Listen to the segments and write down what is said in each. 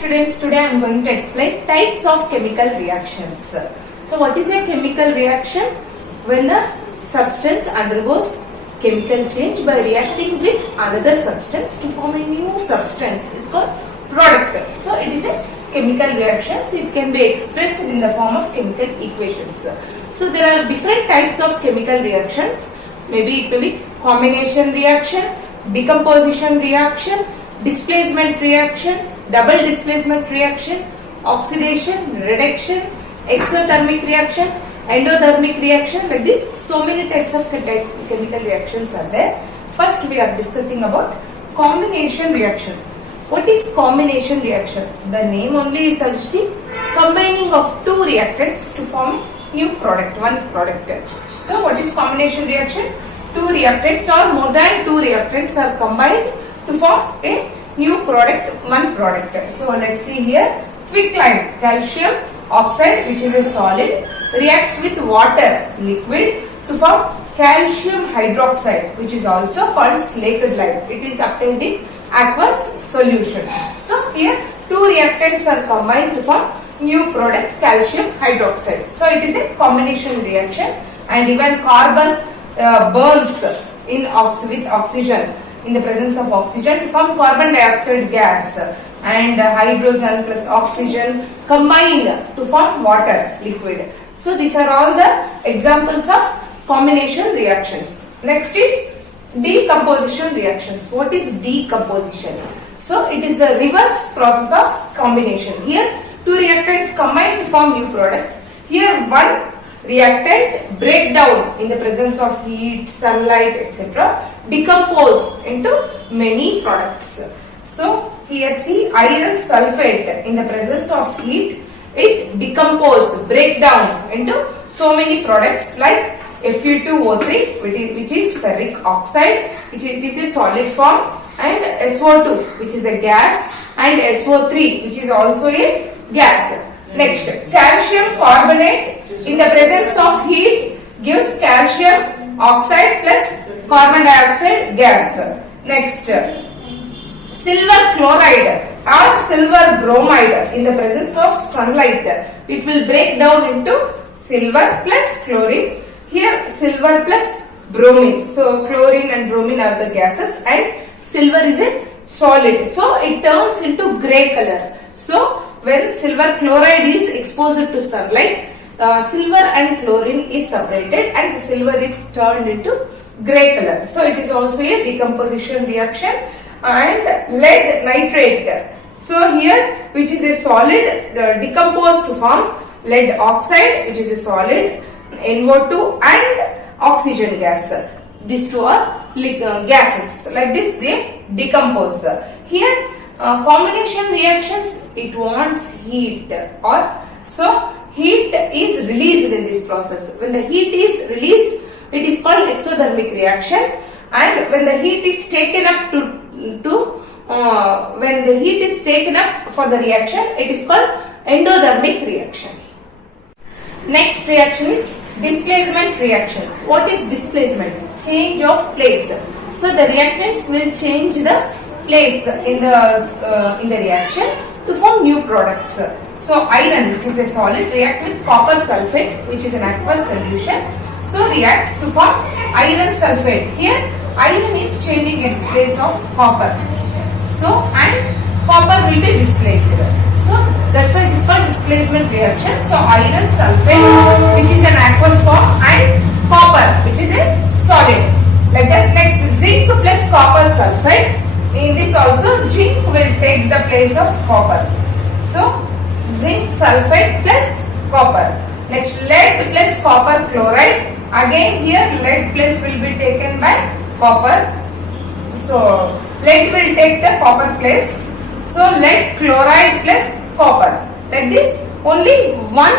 students, today I am going to explain types of chemical reactions. So what is a chemical reaction? When the substance undergoes chemical change by reacting with another substance to form a new substance is called product. So it is a chemical reaction. So it can be expressed in the form of chemical equations. So there are different types of chemical reactions. Maybe it may be combination reaction, decomposition reaction, displacement reaction, double displacement reaction, oxidation, reduction, exothermic reaction, endothermic reaction. Like this, so many types of chemical reactions are there. First we are discussing about combination reaction. What is combination reaction? The name only is suggesting combining of two reactants to form a new product, one product. So what is combination reaction? Two reactants or more than two reactants are combined to form a new product, one product. So let's see here. Quicklime, calcium oxide, which is a solid, reacts with water, liquid, to form calcium hydroxide, which is also called slated lime. It is obtained in aqueous solution. So here two reactants are combined to form new product, calcium hydroxide. So it is a combination reaction, and even carbon burns in with oxygen, in the presence of oxygen, to form carbon dioxide gas, and hydrogen plus oxygen combine to form water, liquid. So these are all the examples of combination reactions. Next is decomposition reactions. What is decomposition? So it is the reverse process of combination. Here two reactants combine to form new product. Here one reactant break down in the presence of heat, sunlight, etc. decompose into many products. So here see iron sulfate, in the presence of heat it decompose, break down into so many products like Fe2O3, which is ferric oxide, which is a solid form, and SO2, which is a gas, and SO3, which is also a gas. Next, calcium carbonate, in the presence of heat gives calcium oxide plus carbon dioxide gas. Next, silver chloride or silver bromide, in the presence of sunlight it will break down into silver plus chlorine. Here silver plus bromine. So chlorine and bromine are the gases and silver is a solid. So it turns into grey color. So when silver chloride is exposed to sunlight, silver and chlorine is separated and the silver is turned into grey color. So it is also a decomposition reaction. And lead nitrate. So here, which is a solid, decomposed to form lead oxide, which is a solid, NO2 and oxygen gas. These two are gases. So like this they decompose. Here combination reactions, it wants heat, or so heat is released in this process. When the heat is released, it is called exothermic reaction, and when the heat is taken up when the heat is taken up for the reaction, it is called endothermic reaction. Next reaction is displacement reactions. What is displacement? Change of place. So the reactants will change the place in the reaction to form new products. So iron, which is a solid, react with copper sulfate, which is an aqueous solution. So reacts to form iron sulfate. Here iron is changing its place of copper. So and copper will be displaced. So that's why it is called displacement reaction. So iron sulfate, which is an aqueous form, and copper, which is a solid. Like that. Next, zinc plus copper sulfate. In this also zinc will take the place of copper. So zinc sulfate plus copper. Next, lead plus copper chloride. Again here lead place will be taken by copper. So lead will take the copper place. So lead chloride plus copper. Like this, only one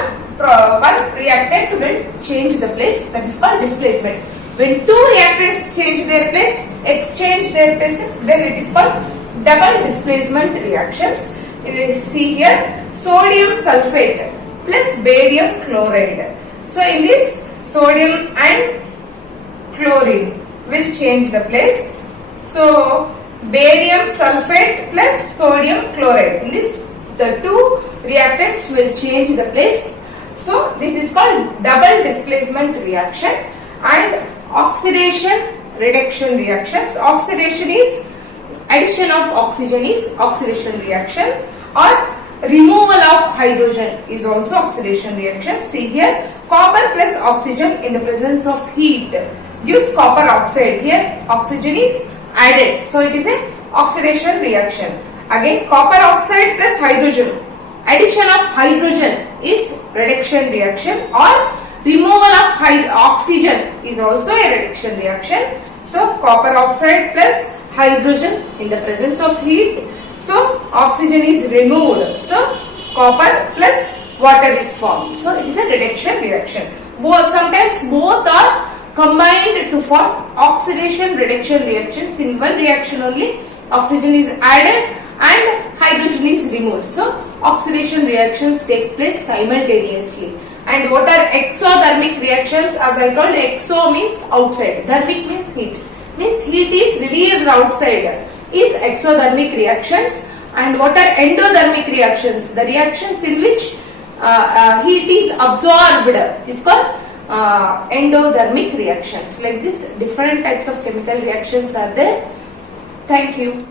reactant will change the place. That is called displacement. When two reactants change their place, exchange their places, then it is called double displacement reactions. See here, sodium sulfate plus barium chloride. So in this, sodium and chlorine will change the place. So barium sulfate plus sodium chloride. In this, the two reactants will change the place. So this is called double displacement reaction. And oxidation reduction reactions. Oxidation is addition of oxygen is oxidation reaction, or removal of hydrogen is also oxidation reaction. See here, copper plus oxygen in the presence of heat gives copper oxide. Here oxygen is added, so it is a oxidation reaction. Again, copper oxide plus hydrogen, addition of hydrogen is reduction reaction, or removal of oxygen is also a reduction reaction. So copper oxide plus hydrogen in the presence of heat, so oxygen is removed, so copper plus water is formed, so it is a reduction reaction. Sometimes both are combined to form oxidation reduction reactions. In one reaction only oxygen is added and hydrogen is removed, so oxidation reactions takes place simultaneously. And what are exothermic reactions? As I told, exo means outside, thermic means heat, means heat is released outside, is exothermic reactions. And what are endothermic reactions? The reactions in which heat is absorbed is called endothermic reactions. Like this, different types of chemical reactions are there. Thank you.